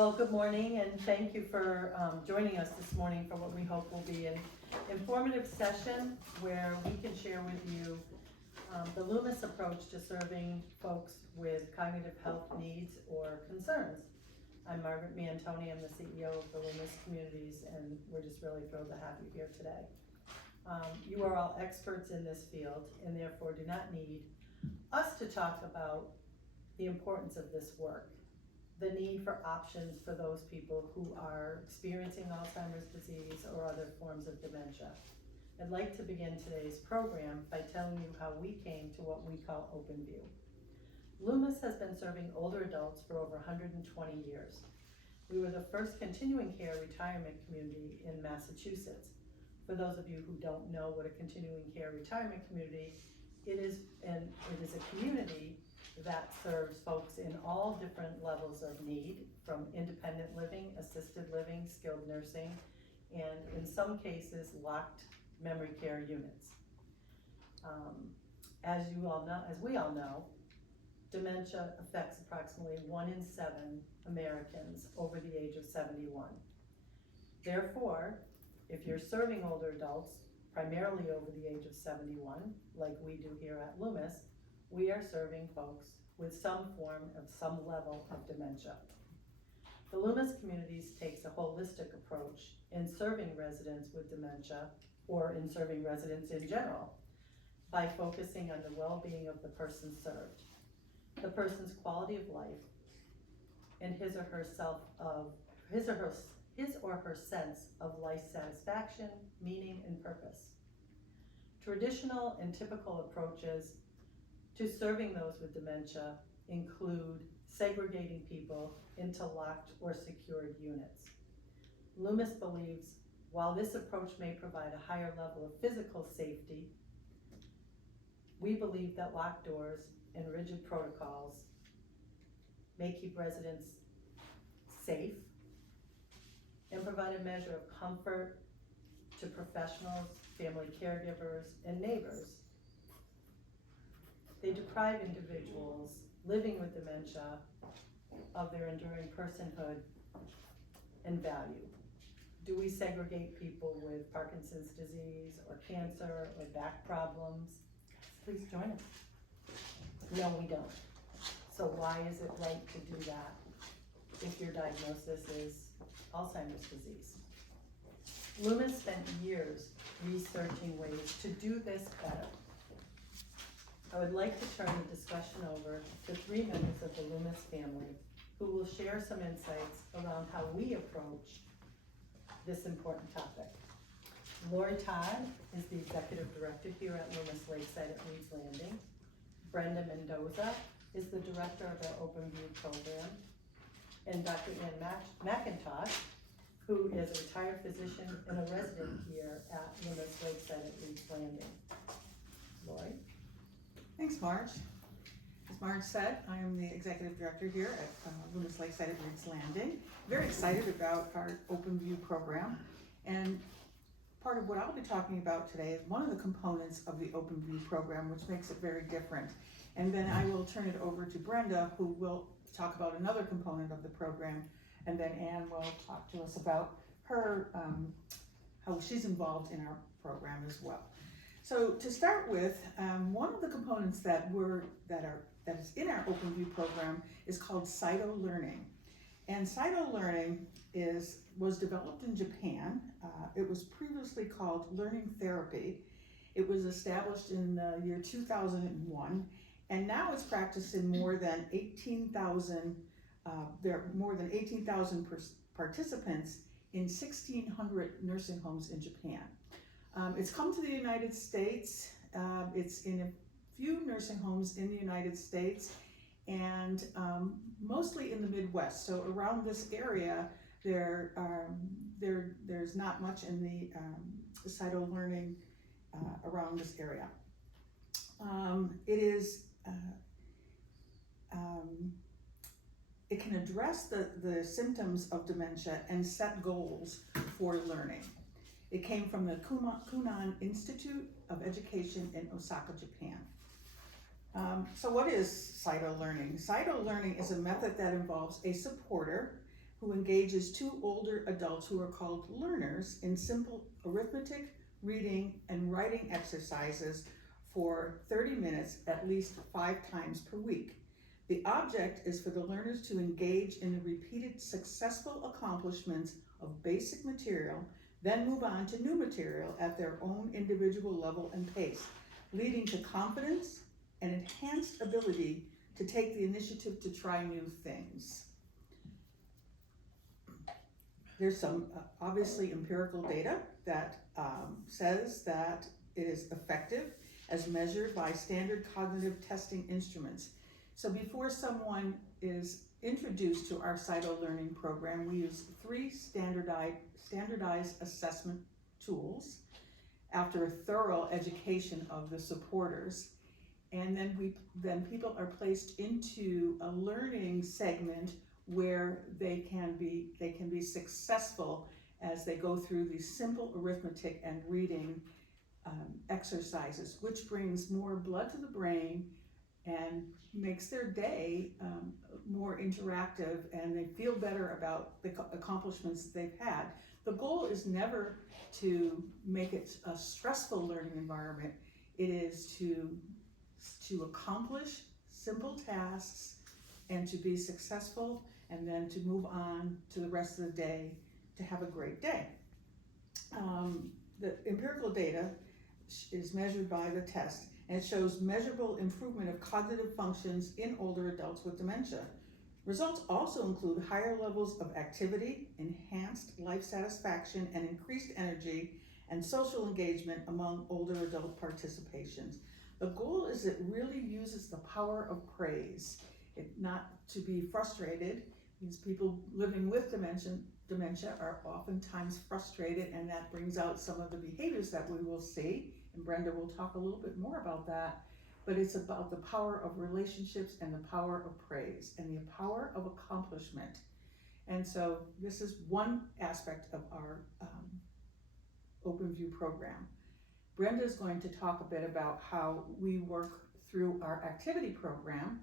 Well, good morning, and thank you for joining us this morning for what we hope will be an informative session where we can share with you the Loomis approach to serving folks with cognitive health needs or concerns. I'm Margaret Mantoni, I'm the CEO of the Loomis Communities, and we're just really thrilled to have you here today. You are all experts in this field and therefore do not need us to talk about the importance of this work, the need for options for those people who are experiencing Alzheimer's disease or other forms of dementia. I'd like to begin today's program by telling you how we came to what we call OpenView. Loomis has been serving older adults for over 120 years. We were the first continuing care retirement community in Massachusetts. For those of you who don't know what a continuing care retirement community it is a community that serves folks in all different levels of need, from independent living, assisted living, skilled nursing, and in some cases, locked memory care units. As we all know, dementia affects approximately 1 in 7 Americans over the age of 71. Therefore, if you're serving older adults, primarily over the age of 71, like we do here at Loomis, we are serving folks with some form of some level of dementia. The Loomis Communities takes a holistic approach in serving residents with dementia, or in serving residents in general, by focusing on the well-being of the person served, the person's quality of life, and his or her sense of life satisfaction, meaning, and purpose. Traditional and typical approaches to serving those with dementia include segregating people into locked or secured units. Loomis believes while this approach may provide a higher level of physical safety, we believe that locked doors and rigid protocols may keep residents safe and provide a measure of comfort to professionals, family caregivers, and neighbors. They deprive individuals living with dementia of their enduring personhood and value. Do we segregate people with Parkinson's disease or cancer or back problems? Please join us. No, we don't. So why is it right to do that if your diagnosis is Alzheimer's disease? Loomis spent years researching ways to do this better. I would like to turn the discussion over to 3 members of the Loomis family who will share some insights around how we approach this important topic. Lori Todd is the Executive Director here at Loomis Lakeside at Reed's Landing. Brenda Mendoza is the Director of our OpenView program. And Dr. Ann McIntosh, who is a retired physician and a resident here at Loomis Lakeside at Reed's Landing. Lori? Thanks, Marge. As Marge said, I am the Executive Director here at Loomis Lakeside at Reed's Landing. Very excited about our OpenView program. And part of what I'll be talking about today is one of the components of the OpenView program, which makes it very different. And then I will turn it over to Brenda, who will talk about another component of the program. And then Ann will talk to us about her, how she's involved in our program as well. So to start with, one of the components that is in our OpenView program is called Cyto Learning. And Cyto Learning was developed in Japan. It was previously called Learning Therapy. It was established in the year 2001, and now it's practiced in more than 18,000. There are more than 18,000 participants in 1,600 nursing homes in Japan. It's come to the United States. It's in a few nursing homes in the United States and mostly in the Midwest. So around this area, there's not much in the Cyto Learning around this area. It can address the symptoms of dementia and set goals for learning. It came from the Kunan Institute of Education in Osaka, Japan. So what is Cyto Learning? Cyto Learning is a method that involves a supporter who engages two older adults who are called learners in simple arithmetic, reading, and writing exercises for 30 minutes at least 5 times per week. The object is for the learners to engage in the repeated successful accomplishments of basic material, then move on to new material at their own individual level and pace, leading to confidence and enhanced ability to take the initiative to try new things. There's some obviously empirical data that says that it is effective as measured by standard cognitive testing instruments. So before someone is introduced to our CITO learning program, we use 3 standardized assessment tools after a thorough education of the supporters. And then people are placed into a learning segment where they can be successful as they go through these simple arithmetic and reading exercises, which brings more blood to the brain and makes their day more interactive, and they feel better about the accomplishments they've had. The goal is never to make it a stressful learning environment. It is to accomplish simple tasks and to be successful, and then to move on to the rest of the day to have a great day. The empirical data is measured by the test, and it shows measurable improvement of cognitive functions in older adults with dementia. Results also include higher levels of activity, enhanced life satisfaction, and increased energy and social engagement among older adult participations. The goal is it really uses the power of praise. Not to be frustrated. These people living with dementia are oftentimes frustrated, and that brings out some of the behaviors that we will see, and Brenda will talk a little bit more about that. But it's about the power of relationships and the power of praise and the power of accomplishment. And so this is one aspect of our OpenView program. Brenda is going to talk a bit about how we work through our activity program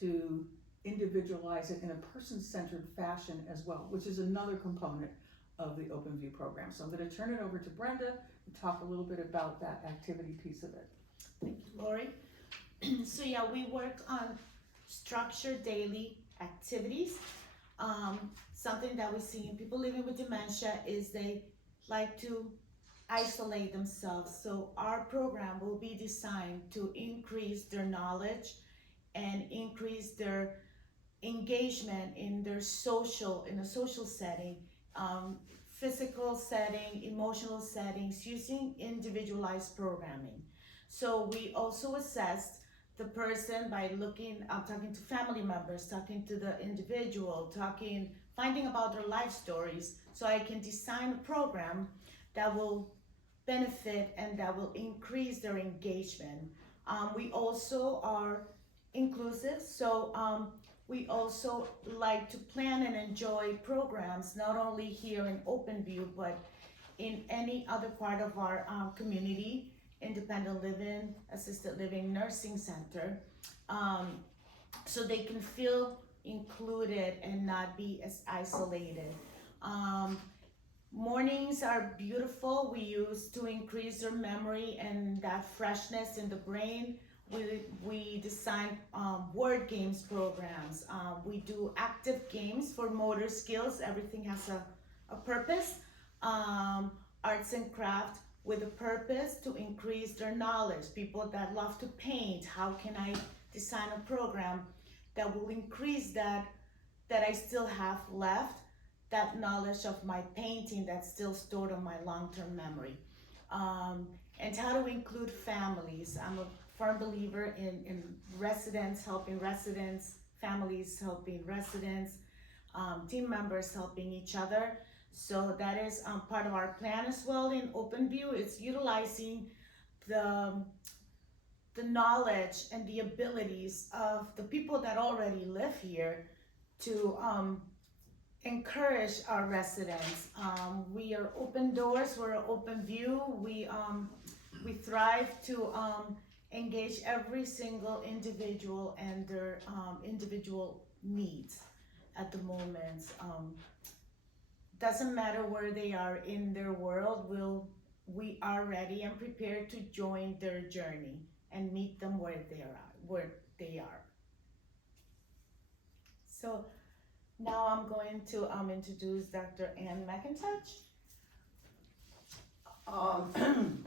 to individualize it in a person-centered fashion as well, which is another component of the OpenView program. So I'm going to turn it over to Brenda to talk a little bit about that activity piece of it. Thank you, Lori. So yeah, we work on structured daily activities. Something that we see in people living with dementia is they like to isolate themselves. So our program will be designed to increase their knowledge and increase their engagement in a social setting, physical setting, emotional settings, using individualized programming. So we also assessed the person by talking to family members, talking to the individual, finding about their life stories, so I can design a program that will benefit and that will increase their engagement. We also are inclusive, so we also like to plan and enjoy programs, not only here in OpenView, but in any other part of our community, independent living, assisted living, nursing center, so they can feel included and not be as isolated. Mornings are beautiful. We use to increase their memory and that freshness in the brain. We design word games programs. We do active games for motor skills. Everything has a purpose. Arts and craft with a purpose to increase their knowledge. People that love to paint, how can I design a program that will increase that I still have left, that knowledge of my painting that's still stored on my long-term memory. And how to include families. I'm a firm believer in residents helping residents, families helping residents, team members helping each other. So that is part of our plan as well in OpenView. It's utilizing the knowledge and the abilities of the people that already live here to encourage our residents. We are open doors, we're OpenView. We thrive to engage every single individual and their individual needs. at the moment. Doesn't matter where they are in their world, we are ready and prepared to join their journey and meet them where they are. So now I'm going to introduce Dr. Ann McIntosh.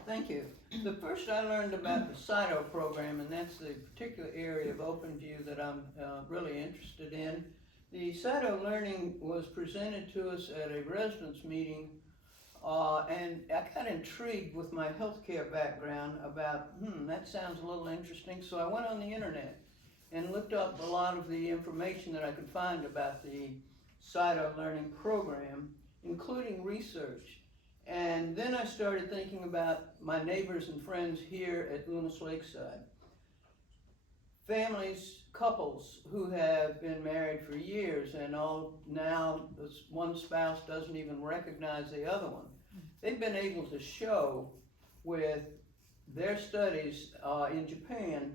Thank you. The first I learned about the CITO program, and that's the particular area of OpenView that I'm really interested in. The CITO learning was presented to us at a residence meeting, and I got intrigued with my healthcare background about, that sounds a little interesting, so I went on the internet and looked up a lot of the information that I could find about the CITO learning program, including research. And then I started thinking about my neighbors and friends here at Loomis Lakeside. Families, couples who have been married for years and now this one spouse doesn't even recognize the other one. They've been able to show with their studies in Japan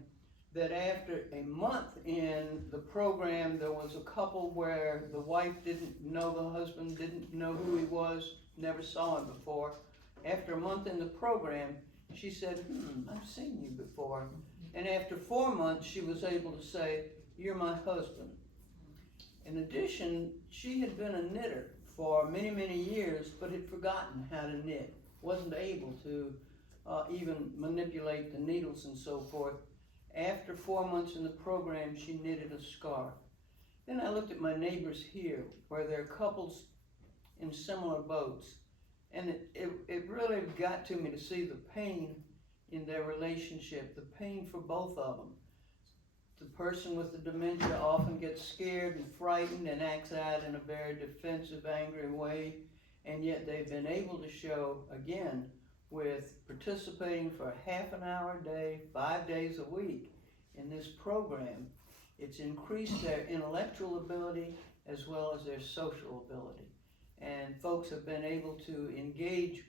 that after a month in the program, there was a couple where the wife didn't know the husband, didn't know who he was, never saw him before. After a month in the program, she said, I've seen you before. And after 4 months, she was able to say, you're my husband. In addition, she had been a knitter for many, many years, but had forgotten how to knit, wasn't able to even manipulate the needles and so forth. After 4 months in the program, she knitted a scarf. Then I looked at my neighbors here, where there are couples in similar boats, and it really got to me to see the pain in their relationship, the pain for both of them. The person with the dementia often gets scared and frightened and acts out in a very defensive, angry way, and yet they've been able to show, again, with participating for a half an hour a day, 5 days a week in this program, it's increased their intellectual ability as well as their social ability. And folks have been able to engage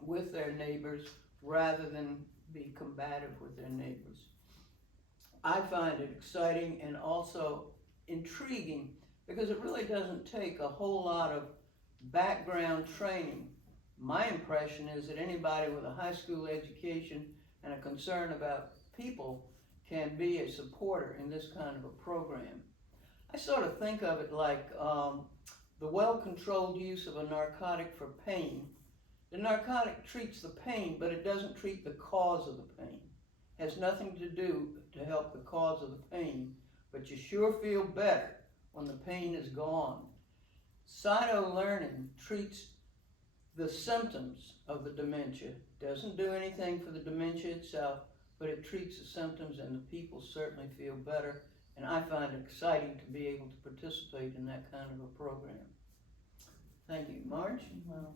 with their neighbors rather than be combative with their neighbors. I find it exciting and also intriguing because it really doesn't take a whole lot of background training. My impression is that anybody with a high school education and a concern about people can be a supporter in this kind of a program. I sort of think of it like the well-controlled use of a narcotic for pain. The narcotic treats the pain, but it doesn't treat the cause of the pain. It has nothing to do to help the cause of the pain, but you sure feel better when the pain is gone. CITO learning treats the symptoms of the dementia, doesn't do anything for the dementia itself, but it treats the symptoms, and the people certainly feel better. And I find it exciting to be able to participate in that kind of a program. Thank you. Marge? Wow,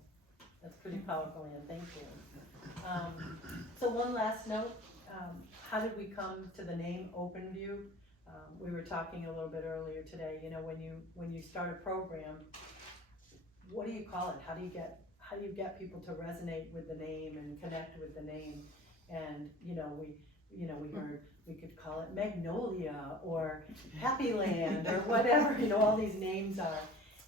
that's pretty powerful, Ann, thank you. So one last note, how did we come to the name OpenView? We were talking a little bit earlier today, when you start a program, what do you call it? How do you get people to resonate with the name and connect with the name? And we heard we could call it Magnolia or Happy Land or whatever, all these names are.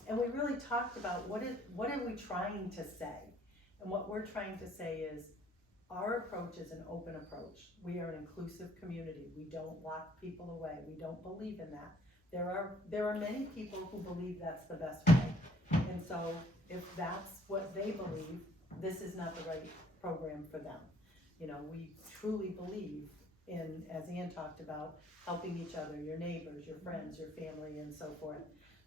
And we really talked about what are we trying to say? And what we're trying to say is our approach is an open approach. We are an inclusive community. We don't lock people away. We don't believe in that. There are many people who believe that's the best way. And so if that's what they believe, this is not the right program for them. We truly believe in, as Ann talked about, helping each other, your neighbors, your friends, your family, and so forth.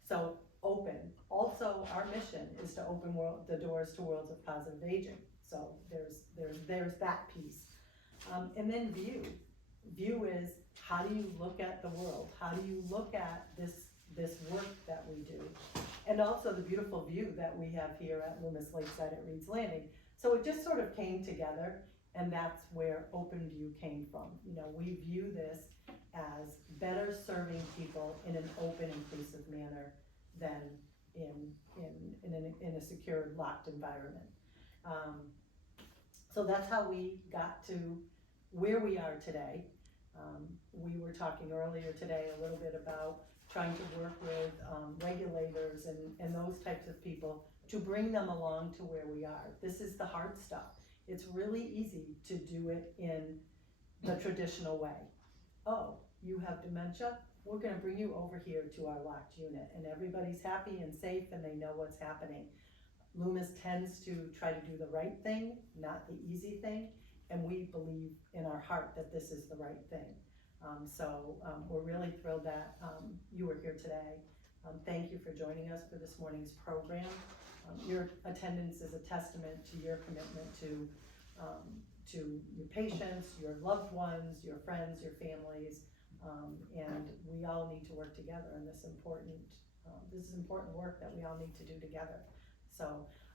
So open. Also, our mission is to open the doors to worlds of positive aging. So there's that piece. And then view. View is, how do you look at the world? How do you look at this work that we do? And also the beautiful view that we have here at Loomis Lakeside at Reed's Landing. So it just sort of came together, and that's where OpenView came from. We view this as better serving people in an open, inclusive manner than in a secure, locked environment. So that's how we got to where we are today. We were talking earlier today a little bit about trying to work with regulators and those types of people to bring them along to where we are. This is the hard stuff. It's really easy to do it in the traditional way. Oh, you have dementia? We're gonna bring you over here to our locked unit, and everybody's happy and safe and they know what's happening. Loomis tends to try to do the right thing, not the easy thing, and we believe in our heart that this is the right thing. We're really thrilled that you were here today. Thank you for joining us for this morning's program. Your attendance is a testament to your commitment to your patients, your loved ones, your friends, your families, and we all need to work together in this important work that we all need to do together. So